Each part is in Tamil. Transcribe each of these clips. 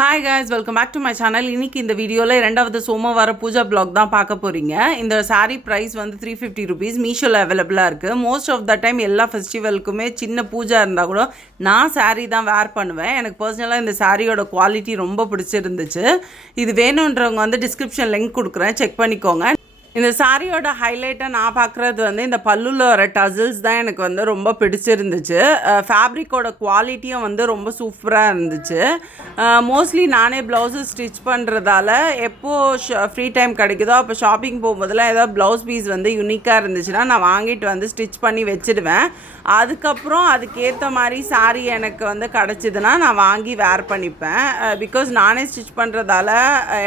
Hi guys welcome back to my channel இன்றைக்கி இந்த வீடியோவில் இரண்டாவது சோமவார பூஜா பிளாக் தான் பார்க்க போகிறீங்க இந்த சாரீ ப்ரைஸ் வந்து த்ரீ ஃபிஃப்டி ருபீஸ் மீஷோவில் அவைலபிளாக இருக்குது மோஸ்ட் ஆஃப் த டைம் எல்லா ஃபெஸ்டிவலுக்குமே சின்ன பூஜா இருந்தால் கூட நான் சாரீ தான் வேர் பண்ணுவேன். எனக்கு பர்சனலாக இந்த சாரியோட குவாலிட்டி ரொம்ப பிடிச்சிருந்துச்சு. இது வேணுன்றவங்க வந்து டிஸ்கிரிப்ஷன் லிங்க் கொடுக்குறேன். செக் பண்ணிக்கோங்க. இந்த சாரியோட ஹைலைட்டாக நான் பார்க்குறது வந்து இந்த பல்லுல வர டசில்ஸ் தான் எனக்கு வந்து ரொம்ப பிடிச்சிருந்துச்சு. ஃபேப்ரிக்கோட குவாலிட்டியும் வந்து ரொம்ப சூப்பராக இருந்துச்சு. மோஸ்ட்லி நானே ப்ளவுஸு ஸ்டிச் பண்ணுறதால எப்போது ஃப்ரீ டைம் கிடைக்குதோ அப்போ ஷாப்பிங் போகும்போதெல்லாம் ஏதாவது ப்ளவுஸ் பீஸ் வந்து யூனிக்காக இருந்துச்சுன்னா நான் வாங்கிட்டு வந்து ஸ்டிச் பண்ணி வச்சிடுவேன். அதுக்கப்புறம் அதுக்கேற்ற மாதிரி சாரி எனக்கு வந்து கிடச்சிதுன்னா நான் வாங்கி வேர் பண்ணிப்பேன். பிகாஸ் நானே ஸ்டிச் பண்ணுறதால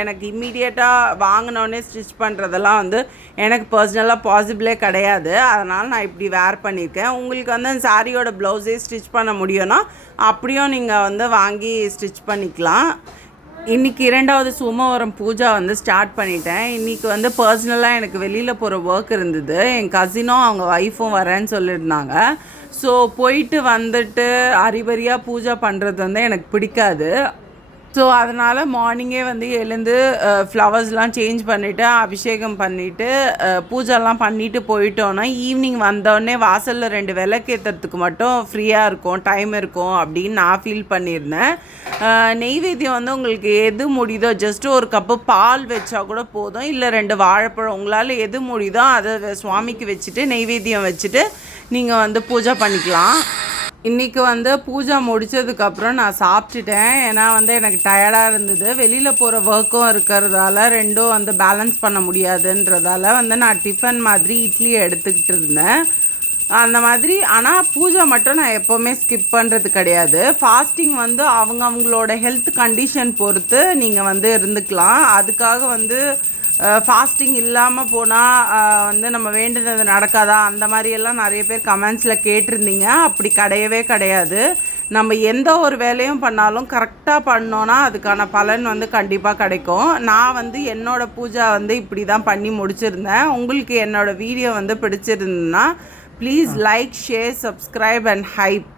எனக்கு இம்மீடியட்டாக வாங்கினோடனே ஸ்டிச் பண்ணுறதெல்லாம் வந்து எனக்கு பர்சனலாக பாசிபிளே கிடையாது. அதனால் நான் இப்படி வேர் பண்ணியிருக்கேன் உங்களுக்கு வந்து அந்த சாரியோட ப்ளவுஸே ஸ்டிச் பண்ண முடியும்னா அப்படியும் நீங்கள் வந்து வாங்கி ஸ்டிச் பண்ணிக்கலாம். இன்றைக்கி இரண்டாவது சோமவாரம் பூஜா வந்து ஸ்டார்ட் பண்ணிட்டேன். இன்றைக்கி வந்து பர்சனலாக எனக்கு வெளியில் போகிற ஒர்க் இருந்தது. என் கசினும் அவங்க ஒய்ஃபும் வரேன்னு சொல்லியிருந்தாங்க. ஸோ போயிட்டு வந்துட்டு அரிபரியாக பூஜா பண்ணுறது வந்து எனக்கு பிடிக்காது. ஸோ அதனால் மார்னிங்கே வந்து எழுந்து ஃப்ளவர்ஸ்லாம் சேஞ்ச் பண்ணிவிட்டு அபிஷேகம் பண்ணிவிட்டு பூஜைலாம் பண்ணிவிட்டு போயிட்டோன்னா ஈவினிங் வந்தோடனே வாசலில் ரெண்டு விளக்கேற்றுறதுக்கு மட்டும் ஃப்ரீயாக இருக்கும் டைம் இருக்கும் அப்படின்னு நான் ஃபீல் பண்ணியிருந்தேன். நெய்வேத்தியம் வந்து உங்களுக்கு எது முடியுதோ ஜஸ்ட் ஒரு கப்பு பால் வச்சா கூட போதும். இல்லை ரெண்டு வாழைப்பழம் உங்களால் எது முடியுதோ அதை சுவாமிக்கு வச்சுட்டு நெய்வேத்தியம் வச்சுட்டு நீங்கள் வந்து பூஜை பண்ணிக்கலாம். இன்றைக்கி வந்து பூஜை முடிச்சதுக்கப்புறம் நான் சாப்பிட்டுட்டேன். ஏன்னா வந்து எனக்கு டயர்டாக இருந்தது. வெளியில் போகிற ஒர்க்கும் இருக்கிறதால ரெண்டும் வந்து பேலன்ஸ் பண்ண முடியாதுன்றதால வந்து நான் டிஃபன் மாதிரி இட்லி எடுத்துக்கிட்டு இருந்தேன். அந்த மாதிரி ஆனால் பூஜை மட்டும் நான் எப்போவுமே ஸ்கிப் பண்ணுறது கிடையாது. ஃபாஸ்டிங் வந்து அவங்க அவங்களோட ஹெல்த் கண்டிஷன் பொறுத்து நீங்கள் வந்து இருந்துக்கலாம். அதுக்காக வந்து ஃபாஸ்டிங் இல்லாமல் போனால் வந்து நம்ம வேண்டுனது நடக்காதா? அந்த மாதிரியெல்லாம் நிறைய பேர் கமெண்ட்ஸில் கேட்டிருந்தீங்க. அப்படி கிடையவே கிடையாது. நம்ம எந்த ஒரு வேலையும் பண்ணாலும் கரெக்டாக பண்ணோன்னா அதுக்கான பலன் வந்து கண்டிப்பாக கிடைக்கும். நான் வந்து என்னோட பூஜா வந்து இப்படி தான் பண்ணி முடிச்சிருந்தேன். உங்களுக்கு என்னோட வீடியோ வந்து பிடிச்சிருந்ததுன்னா please like share subscribe and hype